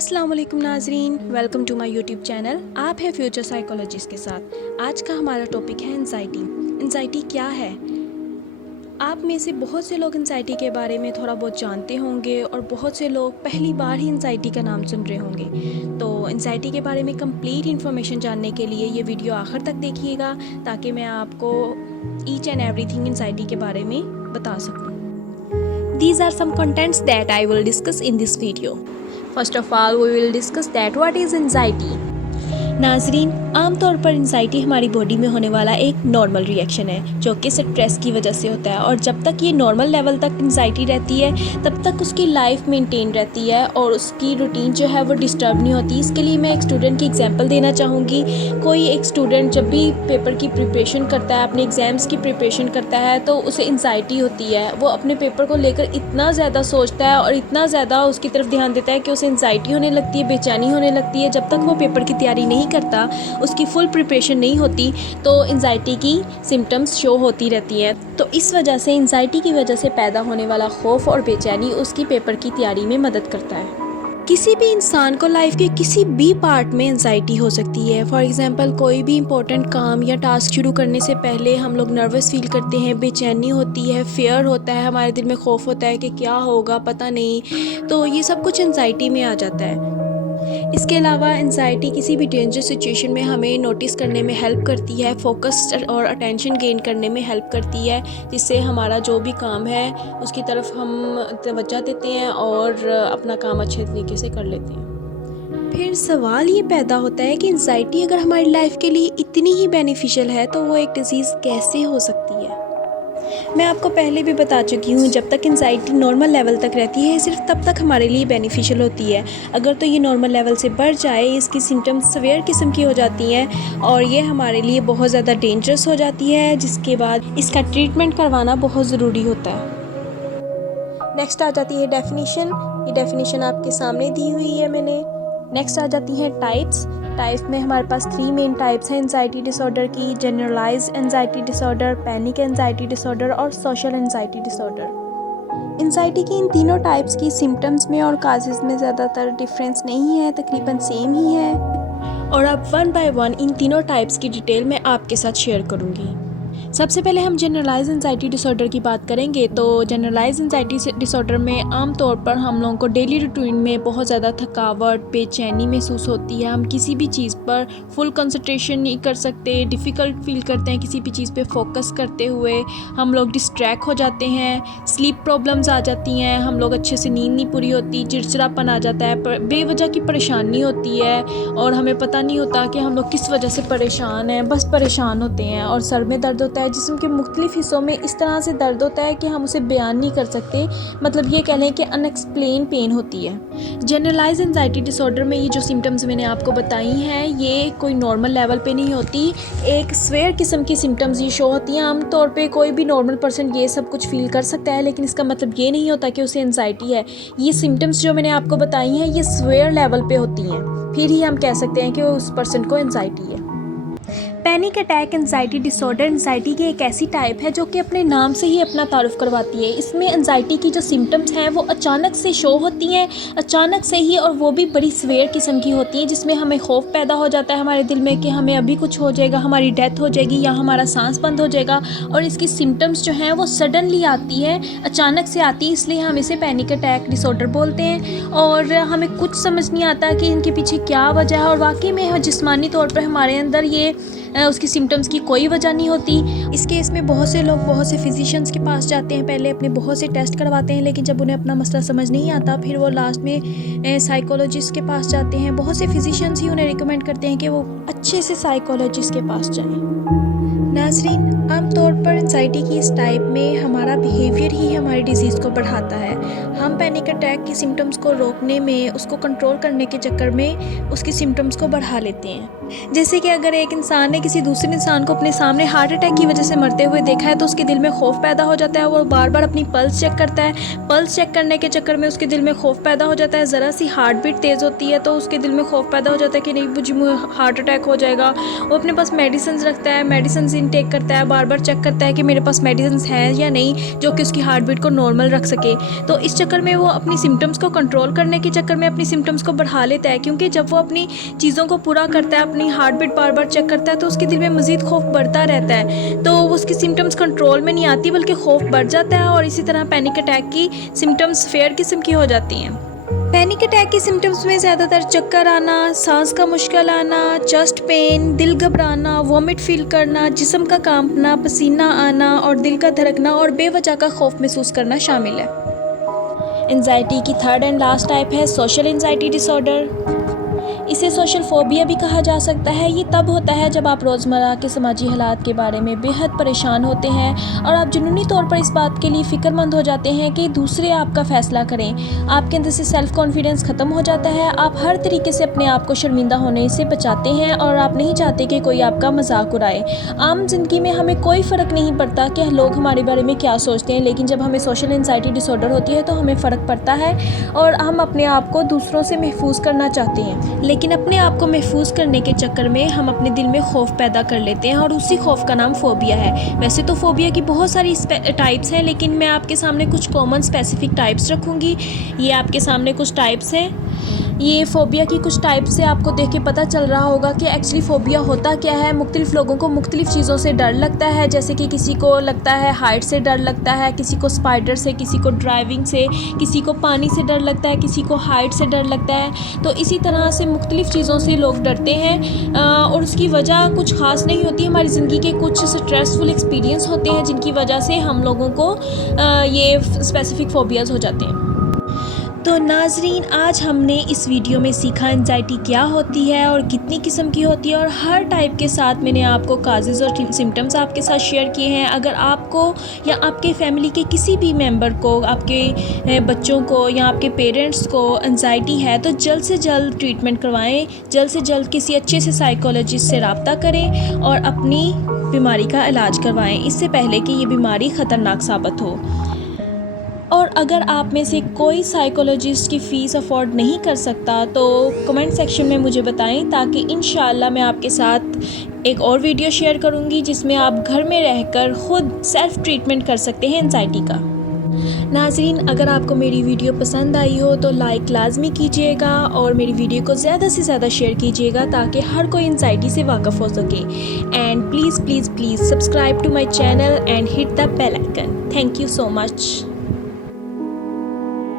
अस्सलाम वालेकुम नाजरीन, welcome to my YouTube channel. आप हैं फ्यूचर साइकोलॉजिस्ट के साथ। आज का हमारा टॉपिक है एंजाइटी। एंजाइटी क्या है? आप में से बहुत से लोग एंजाइटी के बारे में थोड़ा बहुत जानते होंगे और बहुत से लोग पहली बार ही एंजाइटी का नाम सुन रहे होंगे। तो एंजाइटी के बारे में कंप्लीट इन्फॉर्मेशन जानने के लिए ये वीडियो आखिर तक देखिएगा ताकि मैं आपको ईच एंड एवरीथिंग एंजाइटी के बारे में बता सकूँ। These are some contents that I will discuss in this video. First of all, we will discuss that what is anxiety. नाजरीन, आमतौर पर एंजाइटी हमारी बॉडी में होने वाला एक नॉर्मल रिएक्शन है जो कि स्ट्रेस की वजह से होता है, और जब तक ये नॉर्मल लेवल तक एंजाइटी रहती है तब तक उसकी लाइफ मेंटेन रहती है और उसकी रूटीन जो है वो डिस्टर्ब नहीं होती। इसके लिए मैं एक स्टूडेंट की एग्जांपल देना चाहूँगी। कोई एक स्टूडेंट जब भी पेपर की प्रिपरेशन करता है, अपने एग्ज़ाम्स की प्रिपरेशन करता है, तो उसे एंजाइटी होती है। वो अपने पेपर को लेकर इतना ज़्यादा सोचता है और इतना ज़्यादा उसकी तरफ ध्यान देता है कि उसे एंजाइटी होने लगती है, बेचैनी होने लगती है। जब तक वो पेपर की तैयारी नहीं करता, उसकी फुल प्रिपरेशन नहीं होती, तो एंजाइटी की सिम्टम्स शो होती रहती है। तो इस वजह से एंजाइटी की वजह से पैदा होने वाला खौफ और बेचैनी उसकी पेपर की तैयारी में मदद करता है। किसी भी इंसान को लाइफ के किसी भी पार्ट में एंजाइटी हो सकती है। फॉर एग्जांपल, कोई भी इंपॉर्टेंट काम या टास्क शुरू करने से पहले हम लोग नर्वस फील करते हैं, बेचैनी होती है, फियर होता है, हमारे दिल में खौफ होता है कि क्या होगा पता नहीं। तो ये सब कुछ एंजाइटी में आ जाता है। इसके अलावा एंजाइटी किसी भी डेंजर सिचुएशन में हमें नोटिस करने में हेल्प करती है, फोकस और अटेंशन गेन करने में हेल्प करती है, जिससे हमारा जो भी काम है उसकी तरफ हम तवज्जो देते हैं और अपना काम अच्छे तरीके से कर लेते हैं। फिर सवाल ये पैदा होता है कि एंजाइटी अगर हमारी लाइफ के लिए इतनी ही बेनिफिशियल है तो वो एक डिज़ीज़ कैसे हो सकती है? मैं आपको पहले भी बता चुकी हूँ, जब तक एंजाइटी नॉर्मल लेवल तक रहती है सिर्फ तब तक हमारे लिए बेनिफिशियल होती है। अगर तो ये नॉर्मल लेवल से बढ़ जाए, इसकी सिम्टम्स सीवियर किस्म की हो जाती हैं और ये हमारे लिए बहुत ज़्यादा डेंजरस हो जाती है, जिसके बाद इसका ट्रीटमेंट करवाना बहुत ज़रूरी होता है। नेक्स्ट आ जाती है डेफिनेशन। ये डेफिनेशन आपके सामने दी हुई है मैंने। नेक्स्ट आ जाती हैं टाइप्स में हमारे पास 3 मेन टाइप्स हैं एंजाइटी डिसऑर्डर की: generalized anxiety disorder, panic anxiety disorder और सोशल एंजाइटी डिसऑर्डर। एंजाइटी की इन तीनों टाइप्स की सिम्टम्स में और काजेज़ में ज़्यादातर डिफरेंस नहीं है, तकरीबन सेम ही है। और अब वन बाय वन इन तीनों टाइप्स की डिटेल मैं आपके साथ शेयर करूँगी। सबसे पहले हम जनरलाइज एंजाइटी डिसऑर्डर की बात करेंगे। तो जनरलाइज एंजाइटी डिसऑर्डर में आम तौर पर हम लोगों को डेली रूटीन में बहुत ज़्यादा थकावट, बेचैनी महसूस होती है। हम किसी भी चीज़ पर फुल कंसंट्रेशन नहीं कर सकते, डिफ़िकल्ट फील करते हैं किसी भी चीज़ पे फोकस करते हुए। हम लोग डिस्ट्रैक्ट हो जाते हैं, स्लीप प्रॉब्लम्स आ जाती हैं, हम लोग अच्छे से नींद नहीं पूरी होती, चिड़चिड़ापन आ जाता है, बेवजह की परेशानी होती है और हमें पता नहीं होता कि हम लोग किस वजह से परेशान हैं, बस परेशान होते हैं। और सर में दर्द होता है, जिस्म के मुख्तलिफ हिस्सों में इस तरह से दर्द होता है कि हम उसे बयान नहीं कर सकते। मतलब ये कह लें कि अनएक्सप्लेन पेन होती है। जनरलाइज एंजाइटी डिसऑर्डर में ये जो सिम्टम्स मैंने आपको बताई हैं, ये कोई नॉर्मल लेवल पे नहीं होती, एक स्वेयर किस्म की सिम्टम्स ये शो होती हैं। आमतौर पे कोई भी नॉर्मल पर्सन ये सब कुछ फील कर सकता है, लेकिन इसका मतलब ये नहीं होता कि उसे एंजाइटी है। ये सिम्टम्स जो मैंने आपको बताई हैं ये स्वेयर लेवल पे होती हैं, फिर ही हम कह सकते हैं कि उस पर्सन को एंजाइटी है। Panic attack anxiety disorder anxiety की एक ऐसी टाइप है जो कि अपने नाम से ही अपना तारुफ करवाती है। इसमें एंजाइटी की जो सिम्टम्स हैं वो अचानक से शो होती हैं, अचानक से ही, और वो भी बड़ी सवेयर किस्म की होती हैं, जिसमें हमें खौफ पैदा हो जाता है हमारे दिल में कि हमें अभी कुछ हो जाएगा, हमारी डेथ हो जाएगी या हमारा सांस बंद हो जाएगा। और इसकी सिम्टम्स जो हैं वो सडनली आती है, अचानक से आती है, इसलिए हम इसे पैनिक अटैक डिसऑर्डर बोलते हैं। और हमें कुछ समझ नहीं आता कि इनके पीछे क्या वजह है, और वाकई में जिस्मानी तौर पर हमारे अंदर ये उसकी सिम्टम्स की कोई वजह नहीं होती। इस केस में बहुत से लोग बहुत से फिजिशियंस के पास जाते हैं, पहले अपने बहुत से टेस्ट करवाते हैं, लेकिन जब उन्हें अपना मसला समझ नहीं आता फिर वो लास्ट में साइकोलॉजिस्ट के पास जाते हैं। बहुत से फिजिशियंस ही उन्हें रिकमेंड करते हैं कि वो अच्छे से साइकोलॉजिस्ट के पास जाएं। नाजरीन, आमतौर पर एंजाइटी की इस टाइप में हमारा बिहेवियर ही हमारी डिजीज़ को बढ़ाता है। हम पैनिक अटैक की सिम्टम्स को रोकने में, उसको कंट्रोल करने के चक्कर में उसकी सिम्टम्स को बढ़ा लेते हैं। जैसे कि अगर एक इंसान ने किसी दूसरे इंसान को अपने सामने हार्ट अटैक की वजह से मरते हुए देखा है तो उसके दिल में खौफ पैदा हो जाता है। वो बार बार अपनी पल्स चेक करता है। पल्स चेक करने के चक्कर में उसके दिल में खौफ पैदा हो जाता है। ज़रा सी हार्ट बीट तेज़ होती है तो उसके दिल में खौफ पैदा हो जाता है कि नहीं मुझे हार्ट अटैक हो जाएगा। वो अपने पास मेडिसिन रखता है, मेडिसिन इनटेक करता है, बार बार चेक करता है कि मेरे पास मेडिसिन है या नहीं जो कि उसकी हार्ट बीट को नॉर्मल रख सके। तो इस चक्कर में वो अपनी सिम्टम्स को कंट्रोल करने के चक्कर में अपनी सिम्टम्स को बढ़ा लेता है, क्योंकि जब वो अपनी चीज़ों को पूरा करता है, अपनी हार्ट बीट बार बार चेक करता है तो उसके दिल में मज़ीद खौफ बढ़ता रहता है। तो वो उसकी सिम्टम्स कंट्रोल में नहीं आती बल्कि खौफ बढ़ जाता है और इसी तरह पैनिक अटैक की सिम्टम्स फेयर किस्म की हो जाती हैं। पैनिक अटैक की सिम्टम्स में ज़्यादातर चक्कर आना, सांस का मुश्किल आना, चेस्ट पेन, दिल घबराना, वॉमिट फील करना, जिस्म का कांपना, पसीना आना और दिल का धड़कना और बेवजह का खौफ महसूस करना शामिल है। एंजाइटी की थर्ड एंड लास्ट टाइप है सोशल एंजाइटी डिसऑर्डर। इसे सोशल फोबिया भी कहा जा सकता है। ये तब होता है जब आप रोज़मर्रा के समाजी हालात के बारे में बेहद परेशान होते हैं और आप जुनूनी तौर पर इस बात के लिए फ़िक्रमंद हो जाते हैं कि दूसरे आपका फ़ैसला करें। आपके अंदर से सेल्फ़ कॉन्फिडेंस ख़त्म हो जाता है। आप हर तरीके से अपने आप को शर्मिंदा होने से बचाते हैं और आप नहीं चाहते कि कोई आपका मजाक उड़ाए। आम ज़िंदगी में हमें कोई फ़र्क नहीं पड़ता कि लोग हमारे बारे में क्या सोचते हैं, लेकिन जब हमें सोशल एंजाइटी डिसऑर्डर होती है तो हमें फ़र्क पड़ता है और हम अपने आप को दूसरों से महफूज करना चाहते हैं। लेकिन अपने आप को महफूज करने के चक्कर में हम अपने दिल में खौफ पैदा कर लेते हैं और उसी खौफ का नाम फ़ोबिया है। वैसे तो फ़ोबिया की बहुत सारी टाइप्स हैं, लेकिन मैं आपके सामने कुछ कॉमन स्पेसिफिक टाइप्स रखूँगी। ये आपके सामने कुछ टाइप्स हैं। ये फ़ोबिया की कुछ टाइप से आपको देख के पता चल रहा होगा कि एक्चुअली फ़ोबिया होता क्या है। मुख्तलिफ़ लोगों को मुख्तलिफ़ चीज़ों से डर लगता है, जैसे कि किसी को लगता है हाइट से डर लगता है, किसी को स्पाइडर से, किसी को ड्राइविंग से, किसी को पानी से डर लगता है, किसी को हाइट से डर लगता है। तो इसी तरह से मुख्तलिफ़ चीज़ों से लोग डरते हैं और उसकी वजह कुछ ख़ास नहीं होती। हमारी ज़िंदगी के कुछ स्ट्रेसफुल एक्सपीरियंस होते हैं जिनकी वजह से हम लोगों को ये स्पेसिफ़िक फ़ोबियाज़ हो जाते हैं। तो नाजरीन, आज हमने इस वीडियो में सीखा एंजाइटी क्या होती है और कितनी किस्म की होती है और हर टाइप के साथ मैंने आपको काजेज़ और सिम्टम्स आपके साथ शेयर किए हैं। अगर आपको या आपके फैमिली के किसी भी मेंबर को, आपके बच्चों को या आपके पेरेंट्स को एंजाइटी है तो जल्द से जल्द ट्रीटमेंट करवाएं। जल्द से जल्द किसी अच्छे से साइकोलॉजिस्ट से रब्ता करें और अपनी बीमारी का इलाज करवाएं, इससे पहले कि ये बीमारी ख़तरनाक साबित हो। और अगर आप में से कोई साइकोलॉजिस्ट की फ़ीस अफोर्ड नहीं कर सकता तो कमेंट सेक्शन में मुझे बताएं, ताकि इंशाल्लाह मैं आपके साथ एक और वीडियो शेयर करूंगी जिसमें आप घर में रहकर ख़ुद सेल्फ़ ट्रीटमेंट कर सकते हैं एंजाइटी का। नाज़रीन, अगर आपको मेरी वीडियो पसंद आई हो तो लाइक लाजमी कीजिएगा और मेरी वीडियो को ज़्यादा से ज़्यादा शेयर कीजिएगा ताकि हर कोई एंजाइटी से वाकिफ़ हो सके। And please please please subscribe to my channel and hit the bell icon. Thank you so much.